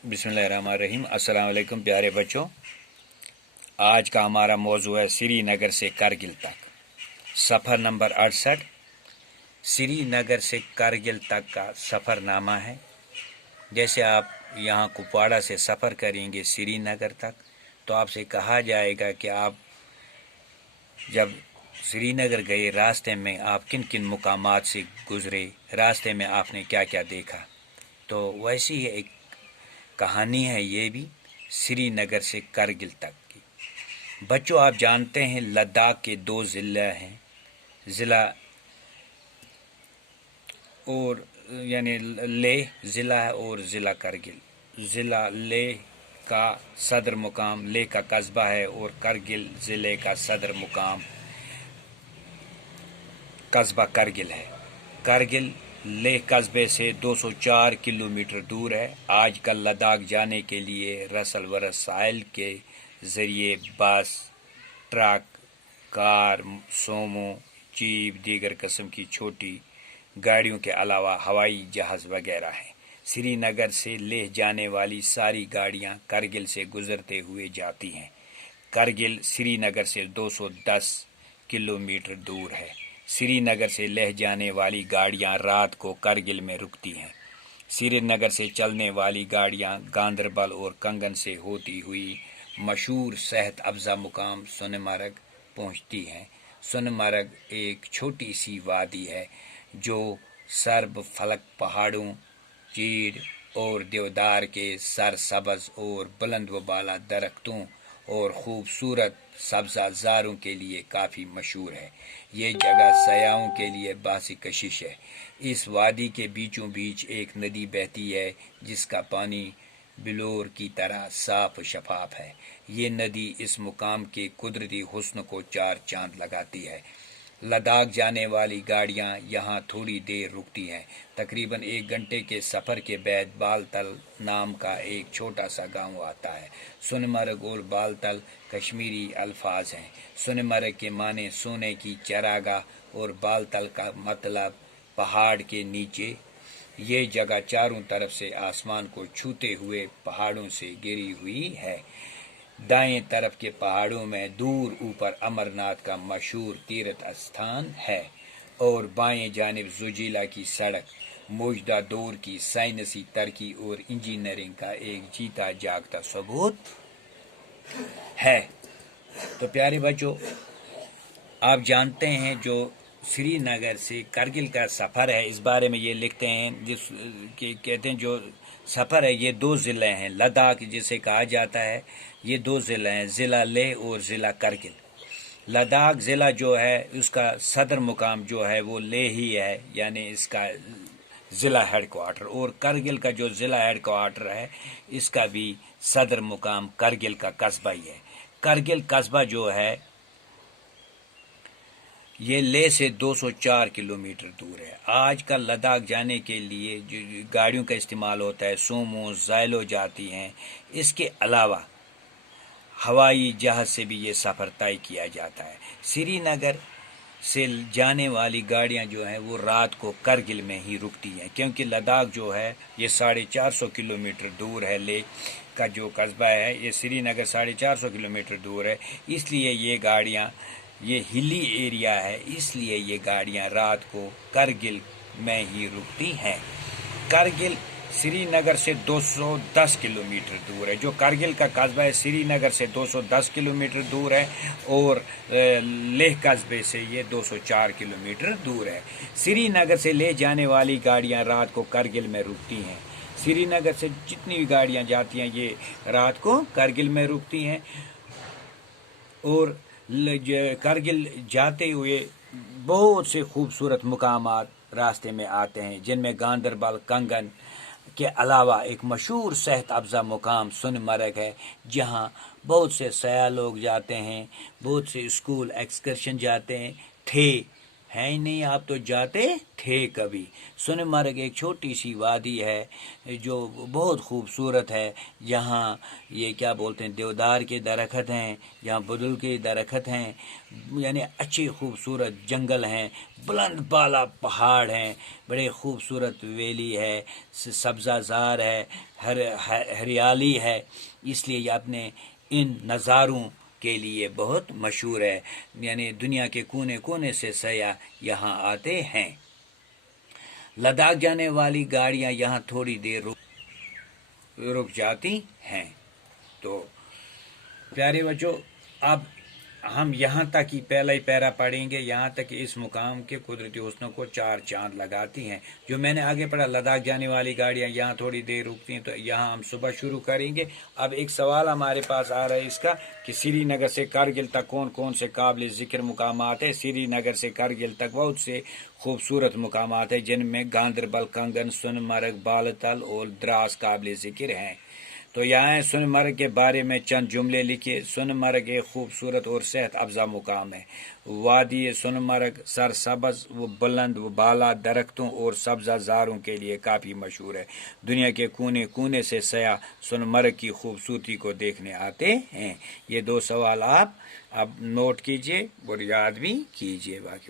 बिस्मिल्लाहिर्रहमानिर्रहीम। अस्सलाम वालेकुम प्यारे बच्चों। आज का हमारा मौजू है श्रीनगर से करगिल तक, सफ़र नंबर 68। श्रीनगर से करगिल तक का सफ़रनामा है। जैसे आप यहाँ कुपवाड़ा से सफ़र करेंगे श्रीनगर तक, तो आपसे कहा जाएगा कि आप जब श्रीनगर गए, रास्ते में आप किन किन मुकामात से गुज़रे, रास्ते में आपने क्या क्या देखा। तो वैसी ही एक कहानी है ये भी श्रीनगर से करगिल तक की। बच्चों, आप जानते हैं लद्दाख के 2 ज़िले हैं, ज़िला और यानी लेह ज़िला है और ज़िला करगिल। ज़िला लेह का सदर मुकाम लेह का कस्बा है और करगिल ज़िले का सदर मुकाम कस्बा करगिल है। करगिल लेह कस्बे से 204 किलोमीटर दूर है। आजकल लद्दाख जाने के लिए रसल व रसाइल के ज़रिए बस, ट्रक, कार, सोमो, जीप, दीगर किस्म की छोटी गाड़ियों के अलावा हवाई जहाज़ वगैरह हैं। श्रीनगर से लेह जाने वाली सारी गाड़ियां करगिल से गुजरते हुए जाती हैं। करगिल श्रीनगर से 210 किलोमीटर दूर है। श्रीनगर से लेह जाने वाली गाड़ियां रात को करगिल में रुकती हैं। श्रीनगर से चलने वाली गाड़ियां गांदरबल और कंगन से होती हुई मशहूर सेहत अफजा मुकाम सोनमर्ग पहुंचती हैं। सोनमर्ग एक छोटी सी वादी है जो सर्ब फलक पहाड़ों, चीड़ और देवदार के सरसब्ज और बुलंद व बाला दरख्तों और खूबसूरत सब्ज़ाज़ारों के लिए काफ़ी मशहूर है। ये जगह सयाहों के लिए बासी कशिश है। इस वादी के बीचों बीच एक नदी बहती है जिसका पानी बिलोर की तरह साफ शफाफ है। ये नदी इस मुकाम के कुदरती हुस्न को 4 चांद लगाती है। लद्दाख जाने वाली गाड़ियां यहाँ थोड़ी देर रुकती हैं। तकरीबन 1 घंटे के सफ़र के बाद बालतल नाम का एक छोटा सा गांव आता है। सोनमर्ग और बालतल कश्मीरी अल्फाज हैं। सोनमर्ग के माने सोने की चरागाह और बालतल का मतलब पहाड़ के नीचे। ये जगह चारों तरफ से आसमान को छूते हुए पहाड़ों से घिरी हुई है। दाएं तरफ के पहाड़ों में दूर ऊपर अमरनाथ का मशहूर तीर्थ स्थान है और बाएं जानिब ज़ोजिला की सड़क मौजूदा दौर की साइंसी तरक्की और इंजीनियरिंग का एक जीता जागता सबूत है। तो प्यारे बच्चों, आप जानते हैं जो श्रीनगर से करगिल का सफ़र है, इस बारे में ये लिखते हैं जिस कि कहते हैं जो सफ़र है ये 2 ज़िले हैं। लद्दाख जिसे कहा जाता है, ये 2 ज़िले हैं, ज़िला लेह और ज़िला करगिल। लद्दाख ज़िला जो है उसका सदर मुकाम जो है वो लेह ही है, यानी इसका ज़िला हेड क्वार्टर, और करगिल का जो ज़िला हेड क्वार्टर है इसका भी सदर मुकाम करगिल का कस्बा ही है। करगिल कस्बा जो है ये लेह से 204 किलोमीटर दूर है। आजकल लद्दाख जाने के लिए जो गाड़ियों का इस्तेमाल होता है, सोमो, ज़ाइलो जाती हैं। इसके अलावा हवाई जहाज़ से भी ये सफ़र तय किया जाता है। श्रीनगर से जाने वाली गाड़ियां जो हैं वो रात को करगिल में ही रुकती हैं, क्योंकि लद्दाख जो है ये 450 किलोमीटर दूर है। लेह का जो कस्बा है ये श्रीनगर 450 किलोमीटर दूर है, इसलिए ये गाड़ियां, ये हिली एरिया है, इसलिए ये गाड़ियां रात को करगिल में ही रुकती हैं। करगिल श्रीनगर से 210 किलोमीटर दूर है। जो करगिल का कस्बा है श्रीनगर से 210 किलोमीटर दूर है और लेह कस्बे से ये 204 किलोमीटर दूर है। श्रीनगर से ले जाने वाली गाड़ियां रात को करगिल में रुकती हैं। श्रीनगर से जितनी भी गाड़ियां जाती हैं ये रात को करगिल में रुकती हैं और करगिल जाते हुए बहुत से खूबसूरत मुकामात रास्ते में आते हैं, जिनमें गांदरबल, कंगन के अलावा एक मशहूर सेहत अफजा मुकाम सोनमर्ग है, जहां बहुत से सयाह लोग जाते हैं, बहुत से स्कूल एक्सकर्शन जाते हैं। ठे ہے ہی نہیں، آپ تو جاتے تھے کبھی۔ سونمرگ ایک چھوٹی سی وادی ہے جو بہت خوبصورت ہے، جہاں یہ کیا بولتے ہیں دیودار کے درخت ہیں، جہاں بدل کے درخت ہیں، یعنی اچھی خوبصورت جنگل ہیں، بلند بالا پہاڑ ہیں، بڑے خوبصورت ویلی ہے، سبزہ زار ہے، ہریالی ہے، اس لیے یہ اپنے ان نظاروں کے لیے بہت مشہور ہے، یعنی دنیا کے کونے کونے سے سیاح یہاں آتے ہیں۔ لداخ جانے والی گاڑیاں یہاں تھوڑی دیر رک جاتی ہیں۔ تو پیارے بچوں، اب ہم یہاں تک ہی پہلا ہی پیرا پڑھیں گے، یہاں تک اس مقام کے قدرتی حسنوں کو چار چاند لگاتی ہیں۔ جو میں نے آگے پڑھا لداخ جانے والی گاڑیاں یہاں تھوڑی دیر رکتی ہیں، تو یہاں ہم صبح شروع کریں گے۔ اب ایک سوال ہمارے پاس آ رہا ہے اس کا کہ سری نگر سے کرگل تک کون کون سے قابل ذکر مقامات ہیں۔ سری نگر سے کرگل تک بہت سے خوبصورت مقامات ہیں، جن میں گاندربل، کنگن، سونمرگ، بالتل اور دراس قابل ذکر ہیں۔ تو یہاں سونمرگ کے بارے میں چند جملے لکھے۔ سونمرگ ایک خوبصورت اور صحت افزا مقام ہے۔ وادی سونمرگ سرسبز و بلند و بالا درختوں اور سبزہ زاروں کے لیے کافی مشہور ہے۔ دنیا کے کونے کونے سے سیاح سونمرگ کی خوبصورتی کو دیکھنے آتے ہیں۔ یہ دو سوال آپ اب نوٹ کیجئے اور یاد بھی کیجئے۔ باقی